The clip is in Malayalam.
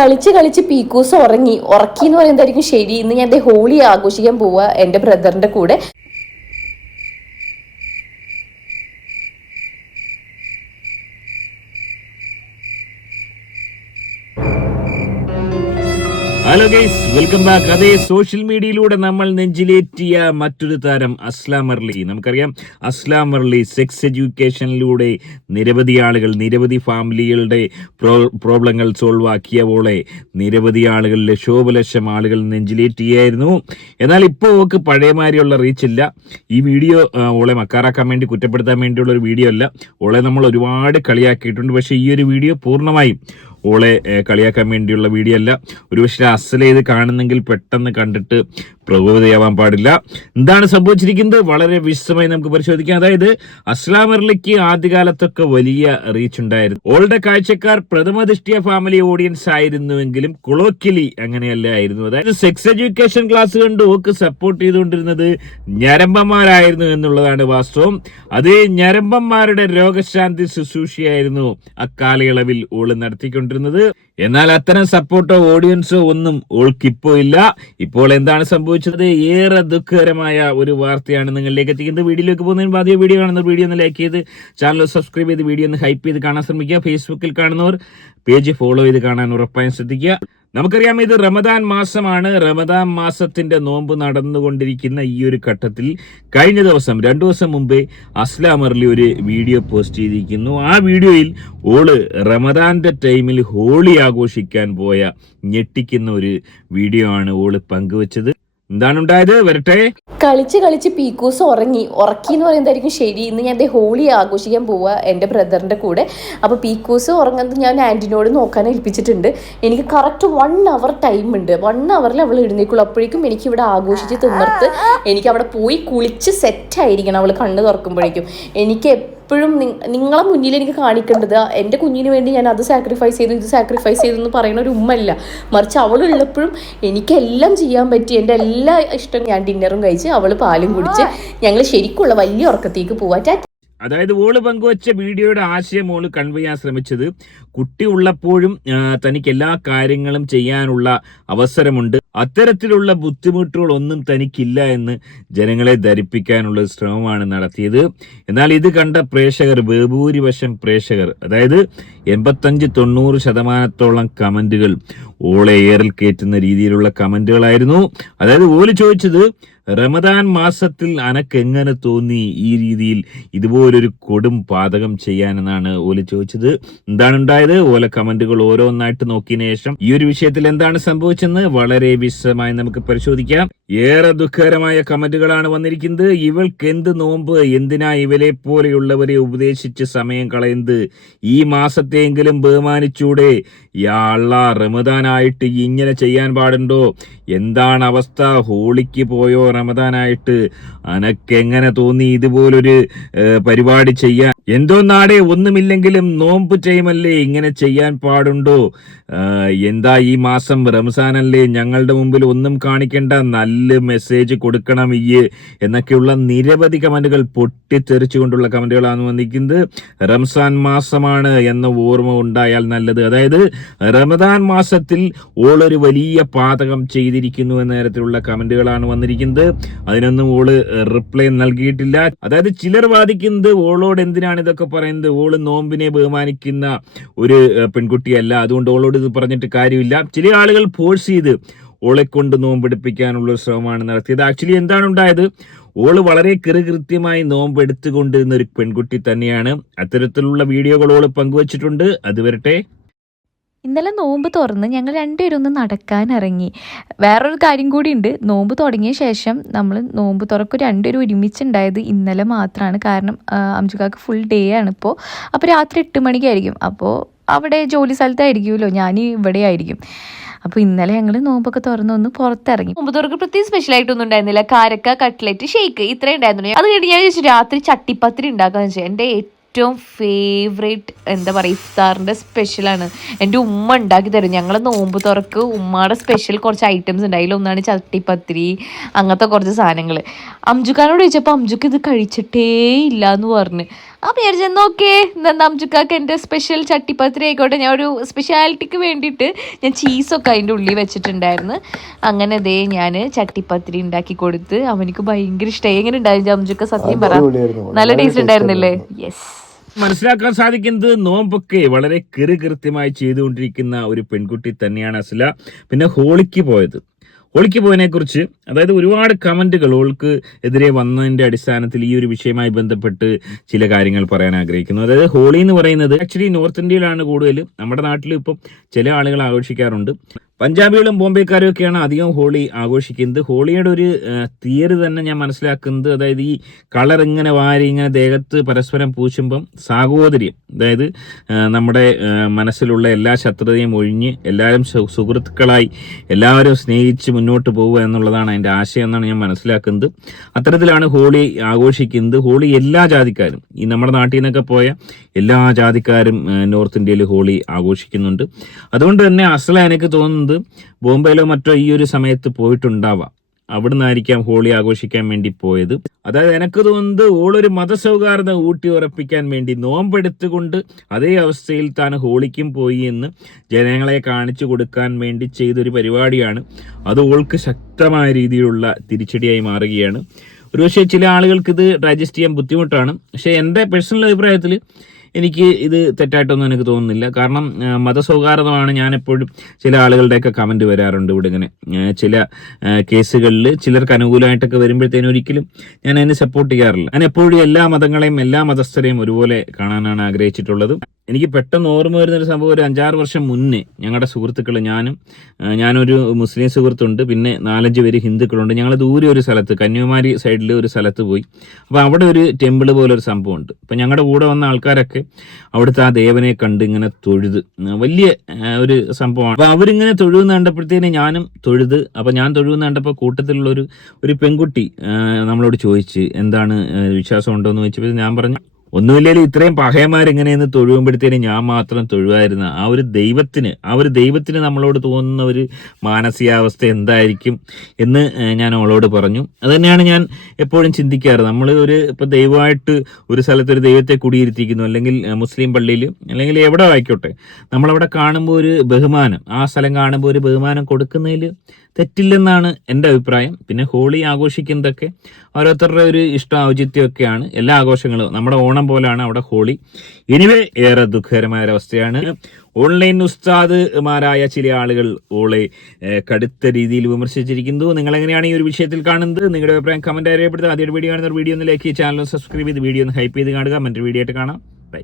കളിച്ച് കളിച്ച് പീക്കൂസ് ഉറക്കി എന്ന് പറയുന്നതായിരിക്കും ശരി. ഇന്ന് ഞാൻ ഹോളി ആഘോഷിക്കാൻ പോവാ എൻ്റെ ബ്രദറിന്റെ കൂടെ. Hello guys, welcome back. അതേ സോഷ്യൽ മീഡിയയിലൂടെ നമ്മൾ നെഞ്ചിലേറ്റിയ മറ്റൊരു താരം അസ്ലാം അർലി. നമുക്കറിയാം, അസ്ലാം അർലി സെക്സ് എഡ്യൂക്കേഷനിലൂടെ നിരവധി ആളുകൾ, നിരവധി ഫാമിലികളുടെ പ്രോബ്ലങ്ങൾ സോൾവ് ആക്കിയ പോലെ നിരവധി ആളുകൾ, ലക്ഷോപലക്ഷം ആളുകൾ നെഞ്ചിലേറ്റുകയായിരുന്നു. എന്നാൽ ഇപ്പോൾ ഓക്ക് പഴയമാരിയുള്ള റീച്ചില്ല. ഈ വീഡിയോ ഓളെ മക്കാറാക്കാൻ വേണ്ടി, കുറ്റപ്പെടുത്താൻ വേണ്ടിയുള്ള ഒരു വീഡിയോ അല്ല. ഓളെ നമ്മൾ ഒരുപാട് കളിയാക്കിയിട്ടുണ്ട്. പക്ഷേ ഈ ഒരു വീഡിയോ പൂർണ്ണമായും ഓളെ കളിയാക്കാൻ വേണ്ടിയുള്ള വീഡിയോ അല്ല. ഒരുപക്ഷെ അസല ഇത് കാണുന്നെങ്കിൽ പെട്ടെന്ന് കണ്ടിട്ട് പ്രകോപിതയാവാൻ പാടില്ല. എന്താണ് സംഭവിച്ചിരിക്കുന്നത് വളരെ വിശദമായി നമുക്ക് പരിശോധിക്കാം. അതായത് അസ്ലാം അർലിക്ക് ആദ്യകാലത്തൊക്കെ വലിയ റീച്ച് ഉണ്ടായിരുന്നു. ഓളുടെ കാഴ്ചക്കാർ പ്രഥമ ദൃഷ്ടിയ ഫാമിലി ഓഡിയൻസ് ആയിരുന്നുവെങ്കിലും കൊളോക്കിലി അങ്ങനെയല്ലായിരുന്നു. അതായത് സെക്സ് എഡ്യൂക്കേഷൻ ക്ലാസ് കണ്ട് ഓക്ക് സപ്പോർട്ട് ചെയ്തുകൊണ്ടിരുന്നത് ഞരമ്പന്മാരായിരുന്നു എന്നുള്ളതാണ് വാസ്തവം. അത് ഞരമ്പന്മാരുടെ രോഗശാന്തി ശുശ്രൂഷയായിരുന്നു അക്കാലയളവിൽ ഓള് നടത്തിക്കൊണ്ടിരുന്നത്. എന്നാൽ അത്തരം സപ്പോർട്ടോ ഓഡിയൻസോ ഒന്നും ഓൾക്കിപ്പോ ഇല്ല. ഇപ്പോൾ എന്താണ് സംഭവിച്ചത്? ഏറെ ദുഃഖകരമായ ഒരു വാർത്തയാണ് നിങ്ങളിലേക്ക് എത്തിക്കുന്നത്. വീഡിയോയിലേക്ക് പോകുന്നതിന് ആദ്യം വീഡിയോ കാണുന്നവർ വീഡിയോ ഒന്ന് ലൈക്ക് ചെയ്ത് ചാനൽ സബ്സ്ക്രൈബ് ചെയ്ത് വീഡിയോ ഒന്ന് ഹൈപ്പ് ചെയ്ത് കാണാൻ ശ്രമിക്കുക. ഫേസ്ബുക്കിൽ കാണുന്നവർ പേജ് ഫോളോ ചെയ്ത് കാണാൻ ഉറപ്പായും ശ്രദ്ധിക്കുക. നമുക്കറിയാം, ഇത് റമദാൻ മാസമാണ്. റമദാൻ മാസത്തിന്റെ നോമ്പ് നടന്നുകൊണ്ടിരിക്കുന്ന ഈ ഒരു ഘട്ടത്തിൽ കഴിഞ്ഞ ദിവസം 2 ദിവസം മുമ്പേ അസ്ലാം അർലി ഒരു വീഡിയോ പോസ്റ്റ് ചെയ്തിരിക്കുന്നു. ആ വീഡിയോയിൽ ഓള് റമദാന്റെ ടൈമിൽ ഹോളി ആഘോഷിക്കാൻ പോയ ഞെട്ടിക്കുന്ന ഒരു വീഡിയോ ആണ് ഓള് പങ്കുവച്ചത്. എന്താണ് ഉണ്ടായത്? വരട്ടെ. കളിച്ച് കളിച്ച് പീക്കൂസ് ഉറക്കി എന്ന് പറയുന്നതായിരിക്കും ശരി. ഇന്ന് ഞാൻ ഹോളി ആഘോഷിക്കാൻ പോവാ എൻ്റെ ബ്രദറിന്റെ കൂടെ. അപ്പോൾ പീക്കൂസ് ഉറങ്ങുന്നത് ഞാൻ ആൻറ്റിനോട് നോക്കാൻ ഏൽപ്പിച്ചിട്ടുണ്ട്. എനിക്ക് കറക്റ്റ് 1 hour ടൈം ഉണ്ട്. 1 hourൽ അവൾ എഴുന്നേക്കുള്ളൂ. അപ്പോഴേക്കും എനിക്ക് ഇവിടെ ആഘോഷിച്ച് തിന്നിർത്ത് എനിക്ക് അവിടെ പോയി കുളിച്ച് സെറ്റായിരിക്കണം അവൾ കണ്ണ് തുറക്കുമ്പോഴേക്കും. എനിക്ക് എപ്പോഴും നിങ്ങളെ മുന്നിൽ എനിക്ക് കാണിക്കേണ്ടത് എൻ്റെ കുഞ്ഞിന് വേണ്ടി ഞാൻ അത് സാക്രിഫൈസ് ചെയ്തു, ഇത് സാക്രിഫൈസ് ചെയ്തു എന്ന് പറയുന്ന ഒരു ഉമ്മല്ല. മറിച്ച് അവളുള്ളപ്പോഴും എനിക്കെല്ലാം ചെയ്യാൻ പറ്റി. എൻ്റെ എല്ലാ ഇഷ്ടം, ഞാൻ ഡിന്നറും കഴിച്ച് അവൾ പാലും കുടിച്ച് ഞങ്ങൾ ശരിക്കുള്ള വലിയ ഉറക്കത്തേക്ക് പോവാ. അതായത് ഓള് പങ്കുവച്ച വീഡിയോയുടെ ആശയം ഓള് കൺവേ ചെയ്യാൻ ശ്രമിച്ചത്, കുട്ടി ഉള്ളപ്പോഴും തനിക്ക് എല്ലാ കാര്യങ്ങളും ചെയ്യാനുള്ള അവസരമുണ്ട്, അത്തരത്തിലുള്ള ബുദ്ധിമുട്ടുകളൊന്നും തനിക്കില്ല എന്ന് ജനങ്ങളെ ധരിപ്പിക്കാനുള്ള ശ്രമമാണ് നടത്തിയത്. എന്നാൽ ഇത് കണ്ട പ്രേക്ഷകർ, ബഹുഭൂരിപക്ഷം പ്രേക്ഷകർ, അതായത് 85-90% കമന്റുകൾ ഓളെ ഏറിൽ കയറ്റുന്ന രീതിയിലുള്ള കമന്റുകളായിരുന്നു. അതായത് ഓല് ചോദിച്ചത്, റമദാൻ മാസത്തിൽ അനക്കെങ്ങനെ തോന്നി ഈ രീതിയിൽ ഇതുപോലൊരു കൊടും പാതകം ചെയ്യാനെന്നാണ് ഓല് ചോദിച്ചത്. എന്താണ് ഉണ്ടായത്? ഓല കമന്റുകൾ ഓരോന്നായിട്ട് നോക്കിയതിനു ശേഷം ഈ ഒരു വിഷയത്തിൽ എന്താണ് സംഭവിച്ചെന്ന് വളരെ വിശദമായി നമുക്ക് പരിശോധിക്കാം. ഏറെ ദുഃഖകരമായ കമന്റുകളാണ് വന്നിരിക്കുന്നത്. ഇവൾക്ക് എന്ത് നോമ്പ്? എന്തിനാ ഇവരെ പോലെയുള്ളവരെ ഉപദേശിച്ച് സമയം കളയുന്നത്? ഈ മാസത്തെയെങ്കിലും ബഹുമാനിച്ചൂടെ? യാ അല്ലാ, റമദാനായിട്ട് ഇങ്ങനെ ചെയ്യാൻ പാടുണ്ടോ? എന്താണ് അവസ്ഥ? ഹോളിക്ക് പോയോ റമദാനായിട്ട്? അനക്കെങ്ങനെ തോന്നി ഇതുപോലൊരു പരിപാടി ചെയ്യാൻ? എന്തോ നാടേ, ഒന്നുമില്ലെങ്കിലും നോമ്പ് ടൈമല്ലേ, ഇങ്ങനെ ചെയ്യാൻ പാടുണ്ടോ? എന്താ ഈ മാസം റംസാനല്ലേ, ഞങ്ങളുടെ മുമ്പിൽ ഒന്നും കാണിക്കേണ്ട, നല്ല മെസ്സേജ് കൊടുക്കണം ഈ എന്നൊക്കെയുള്ള നിരവധി കമന്റുകൾ, പൊട്ടിത്തെറിച്ചുകൊണ്ടുള്ള കമന്റുകളാണ് വന്നിരിക്കുന്നത്. റംസാൻ മാസമാണ് എന്ന ഓർമ്മ ഉണ്ടായാൽ നല്ലത്. അതായത് റമദാൻ മാസത്തിൽ ഓളൊരു വലിയ പാതകം ചെയ്തിരിക്കുന്നു എന്ന തരത്തിലുള്ള കമന്റുകളാണ് വന്നിരിക്കുന്നത്. അതിനൊന്നും ഓള് റിപ്ലൈ നൽകിയിട്ടില്ല. അതായത് ചിലർ വാദിക്കുന്നത് ഓളോട് എന്തിനാണ് ഇതൊക്കെ പറയുന്നത്, ഓള് നോമ്പിനെ ബഹുമാനിക്കുന്ന ഒരു പെൺകുട്ടിയല്ല, അതുകൊണ്ട് ഓളോട് ഇത് പറഞ്ഞിട്ട് കാര്യമില്ല. ചില ആളുകൾ ഫോഴ്സ് ചെയ്ത് ഓളെ കൊണ്ട് നോമ്പെടുപ്പിക്കാനുള്ള ശ്രമമാണ് നടത്തിയത്. ആക്ച്വലി എന്താണ് ഉണ്ടായത്? ഓള് വളരെ കൃത്യമായി നോമ്പ് എടുത്തുകൊണ്ടിരുന്ന ഒരു പെൺകുട്ടി തന്നെയാണ്. അത്തരത്തിലുള്ള വീഡിയോകൾ ഓള് പങ്കുവച്ചിട്ടുണ്ട്. അത് വരട്ടെ. ഇന്നലെ നോമ്പ് തുറന്ന് ഞങ്ങൾ രണ്ടുപേരും ഒന്ന് നടക്കാൻ ഇറങ്ങി. വേറൊരു കാര്യം കൂടി ഉണ്ട്. നോമ്പ് തുടങ്ങിയ ശേഷം നമ്മൾ നോമ്പ് തുറക്ക് രണ്ടുപേരും ഒരുമിച്ചുണ്ടായത് ഇന്നലെ മാത്രമാണ്. കാരണം അംജുക്കാക്ക് ഫുൾ ഡേ ആണ് ഇപ്പോൾ. അപ്പോൾ രാത്രി 8 മണിക്കായിരിക്കും. അപ്പോൾ അവിടെ ജോലി സ്ഥലത്തായിരിക്കുമല്ലോ, ഞാൻ ഇവിടെ ആയിരിക്കും. അപ്പോൾ ഇന്നലെ ഞങ്ങൾ നോമ്പൊക്കെ തുറന്നൊന്ന് പുറത്തിറങ്ങി. നോമ്പ് തുറക്ക് പ്രത്യേകിച്ച് സ്പെഷ്യലായിട്ടൊന്നും ഉണ്ടായിരുന്നില്ല. കാരക്ക, കട്ട്ലറ്റ്, ഷേക്ക് ഇത്രയും ഉണ്ടായിരുന്നു. അത് കഴിഞ്ഞ് ഞാൻ ചോദിച്ചു രാത്രി ചട്ടിപ്പത്തിരി ഉണ്ടാക്കാന്ന് വെച്ചാൽ എൻ്റെ ഏറ്റവും ഫേവറേറ്റ് എന്താ പറയുക ഇഫ്താറിൻ്റെ സ്പെഷ്യലാണ്. എൻ്റെ ഉമ്മ ഉണ്ടാക്കി തരും. ഞങ്ങൾ നോമ്പ് തുറക്ക് ഉമ്മയുടെ സ്പെഷ്യൽ കുറച്ച് ഐറ്റംസ് ഉണ്ട്. അതിലൊന്നാണ് ചട്ടിപ്പത്തിരി, അങ്ങനത്തെ കുറച്ച് സാധനങ്ങൾ. അംജുക്കാനോട് ചോദിച്ചപ്പോൾ അംജുക്ക് ഇത് കഴിച്ചിട്ടേ ഇല്ല എന്ന് പറഞ്ഞ്. അപ്പോൾ വിചാരിച്ചു നോക്കേ നമുക്കൊക്കെ എൻ്റെ സ്പെഷ്യൽ ചട്ടിപ്പത്തിരി ആയിക്കോട്ടെ, ഞാൻ ഒരു സ്പെഷ്യാലിറ്റിക്ക് വേണ്ടിയിട്ട് ഞാൻ ചീസൊക്കെ അതിൻ്റെ ഉള്ളിൽ വെച്ചിട്ടുണ്ടായിരുന്നു. അങ്ങനെ ദേ ഞാൻ ചട്ടിപ്പത്തിരി ഉണ്ടാക്കി കൊടുത്ത് അവനിക്ക് ഭയങ്കര ഇഷ്ടമായി. എങ്ങനെ ഉണ്ടായിരുന്നു നമുക്കൊക്കെ? സത്യം പറ, നല്ല ടേസ്റ്റ് ഉണ്ടായിരുന്നില്ലേ? യെസ്. മനസ്സിലാക്കാൻ സാധിക്കുന്നത് നോമ്പൊക്കെ വളരെ കൃത്യമായി ചെയ്തുകൊണ്ടിരിക്കുന്ന ഒരു പെൺകുട്ടി തന്നെയാണ് അസ്ല. പിന്നെ ഹോളിക്ക് പോയതിനെ കുറിച്ച്, അതായത് ഒരുപാട് കമന്റുകൾ ഓൾക്ക് എതിരെ വന്നതിന്റെ അടിസ്ഥാനത്തിൽ ഈ ഒരു വിഷയവുമായി ബന്ധപ്പെട്ട് ചില കാര്യങ്ങൾ പറയാൻ ആഗ്രഹിക്കുന്നു. അതായത് ഹോളി എന്ന് പറയുന്നത് ആക്ച്വലി നോർത്ത് ഇന്ത്യയിലാണ് കൂടുതൽ. നമ്മുടെ നാട്ടിൽ ഇപ്പം ചില ആളുകൾ ആഘോഷിക്കാറുണ്ട്. പഞ്ചാബികളും ബോംബെക്കാരും ഒക്കെയാണ് അധികം ഹോളി ആഘോഷിക്കുന്നത്. ഹോളിയുടെ ഒരു തിയറി തന്നെ ഞാൻ മനസ്സിലാക്കുന്നത്, അതായത് ഈ കളർ ഇങ്ങനെ വാരി ഇങ്ങനെ ദേഹത്ത് പരസ്പരം പൂശുമ്പം സാഹോദര്യം, അതായത് നമ്മുടെ മനസ്സിലുള്ള എല്ലാ ശത്രുതയും ഒഴിഞ്ഞ് എല്ലാവരും സുഹൃത്തുക്കളായി എല്ലാവരും സ്നേഹിച്ച് മുന്നോട്ട് പോവുക എന്നുള്ളതാണ് അതിൻ്റെ ആശയം എന്നാണ് ഞാൻ മനസ്സിലാക്കുന്നത്. അത്തരത്തിലാണ് ഹോളി ആഘോഷിക്കുന്നത്. ഹോളി എല്ലാ ജാതിക്കാരും, ഈ നമ്മുടെ നാട്ടിൽ നിന്നൊക്കെ പോയ എല്ലാ ജാതിക്കാരും നോർത്ത് ഇന്ത്യയിൽ ഹോളി ആഘോഷിക്കുന്നുണ്ട്. അതുകൊണ്ട് തന്നെ അസ്ല എനിക്ക് തോന്നുന്നത് ബോംബെയിലോ മറ്റോ ഈ ഒരു സമയത്ത് പോയിട്ടുണ്ടാവാം. അവിടെ നിന്നായിരിക്കാം ഹോളി ആഘോഷിക്കാൻ വേണ്ടി പോയത്. അതായത് എനിക്ക് തോന്നുന്നത് ഓളൊരു മതസൗഹാർദ്ദം ഊട്ടി ഉറപ്പിക്കാൻ വേണ്ടി നോമ്പെടുത്തുകൊണ്ട് അതേ അവസ്ഥയിൽ താൻ ഹോളിക്കും പോയി എന്ന് ജനങ്ങളെ കാണിച്ചു കൊടുക്കാൻ വേണ്ടി ചെയ്തൊരു പരിപാടിയാണ്. അത് ഓൾക്ക് ശക്തമായ രീതിയിലുള്ള തിരിച്ചടിയായി മാറുകയാണ്. ഒരുപക്ഷെ ചില ആളുകൾക്ക് ഇത് ഡൈജസ്റ്റ് ചെയ്യാൻ ബുദ്ധിമുട്ടാണ്. പക്ഷേ എൻ്റെ പേഴ്സണൽ അഭിപ്രായത്തിൽ എനിക്ക് ഇത് തെറ്റായിട്ടൊന്നും എനിക്ക് തോന്നുന്നില്ല. കാരണം മതസൗഹാർദ്ദമാണ്. ഞാൻ എപ്പോഴും ചില ആളുകളുടെയൊക്കെ കമൻറ്റ് വരാറുണ്ട് ഇവിടെ ഇങ്ങനെ ചില കേസുകളിൽ ചിലർക്ക് അനുകൂലമായിട്ടൊക്കെ വരുമ്പോഴത്തേനും ഒരിക്കലും ഞാൻ അതിനെ സപ്പോർട്ട് ചെയ്യാറില്ല. ഞാൻ എപ്പോഴും എല്ലാ മതങ്ങളെയും എല്ലാ മതസ്ഥരെയും ഒരുപോലെ കാണാനാണ് ആഗ്രഹിച്ചിട്ടുള്ളത്. എനിക്ക് പെട്ടെന്ന് ഓർമ്മ വരുന്നൊരു സംഭവം, ഒരു 5-6 വർഷം മുന്നേ ഞങ്ങളുടെ സുഹൃത്തുക്കൾ, ഞാനൊരു മുസ്ലിം സുഹൃത്തുണ്ട്, പിന്നെ 4-5 പേര് ഹിന്ദുക്കളുണ്ട്. ഞങ്ങൾ ദൂരെ ഒരു സ്ഥലത്ത്, കന്യാകുമാരി സൈഡിൽ ഒരു സ്ഥലത്ത് പോയി. അപ്പോൾ അവിടെ ഒരു ടെമ്പിൾ പോലെ ഒരു സംഭവമുണ്ട്. അപ്പം ഞങ്ങളുടെ കൂടെ വന്ന ആൾക്കാരൊക്കെ അവിടുത്തെ ആ ദേവനെ കണ്ട് ഇങ്ങനെ തൊഴുത്, വലിയ ഒരു സംഭവമാണ്. അപ്പോൾ അവരിങ്ങനെ തൊഴുന്ന് കണ്ടപ്പോഴത്തേന് ഞാനും തൊഴുത്. അപ്പോൾ ഞാൻ തൊഴുന്ന് കണ്ടപ്പോൾ കൂട്ടത്തിലുള്ള ഒരു പെൺകുട്ടി നമ്മളോട് ചോദിച്ച് എന്താണ് വിശ്വാസം ഉണ്ടോ എന്ന് ചോദിച്ചപ്പോൾ ഞാൻ പറഞ്ഞു, ഒന്നുമില്ലെങ്കിലും ഇത്രയും പഹയന്മാരിങ്ങനെയെന്ന് തൊഴുകുമ്പോഴത്തേന് ഞാൻ മാത്രം തൊഴുവായിരുന്ന ആ ഒരു ദൈവത്തിന് നമ്മളോട് തോന്നുന്ന ഒരു മാനസികാവസ്ഥ എന്തായിരിക്കും എന്ന് ഞാൻ അവളോട് പറഞ്ഞു. അത് തന്നെയാണ് ഞാൻ എപ്പോഴും ചിന്തിക്കാറ്. നമ്മൾ ഇപ്പം ദൈവമായിട്ട് ഒരു സ്ഥലത്ത് ഒരു ദൈവത്തെ കുടിയിരുത്തിക്കുന്നു, അല്ലെങ്കിൽ മുസ്ലിം പള്ളിയിൽ അല്ലെങ്കിൽ എവിടെ ആയിക്കോട്ടെ, നമ്മളവിടെ കാണുമ്പോൾ ഒരു ബഹുമാനം, ആ സ്ഥലം കാണുമ്പോൾ ഒരു ബഹുമാനം കൊടുക്കുന്നതിൽ തെറ്റില്ലെന്നാണ് എൻ്റെ അഭിപ്രായം. പിന്നെ ഹോളി ആഘോഷിക്കുന്നതൊക്കെ ഓരോരുത്തരുടെ ഒരു ഇഷ്ടം ഔചിത്യമൊക്കെയാണ്. എല്ലാ ആഘോഷങ്ങളും നമ്മുടെ ഓണം പോലെയാണ് അവിടെ ഹോളി. എനിവേ ഏറെ ദുഃഖകരമായ ഒരവസ്ഥയാണ്. ഓൺലൈൻ ഉസ്താദ്മാരായ ചില ആളുകൾ ഓളെ കടുത്ത രീതിയിൽ വിമർശിച്ചിരിക്കുന്നു. നിങ്ങൾ എങ്ങനെയാണ് ഈ ഒരു വിഷയത്തിൽ കാണുന്നത്? നിങ്ങളുടെ അഭിപ്രായം കമന്റ് രേഖപ്പെടുത്തുക. ആദ്യമായിട്ട് വീഡിയോ കാണുന്ന വീഡിയോ ഒന്ന് ലൈക്ക് ചെയ്യുക, ചാനൽ സബ്സ്ക്രൈബ് ചെയ്ത് വീഡിയോ ഒന്ന് ഹൈപ്പ് ചെയ്ത് കാണുക. മറ്റൊരു വീഡിയോ ആയിട്ട് കാണാം. ബൈ.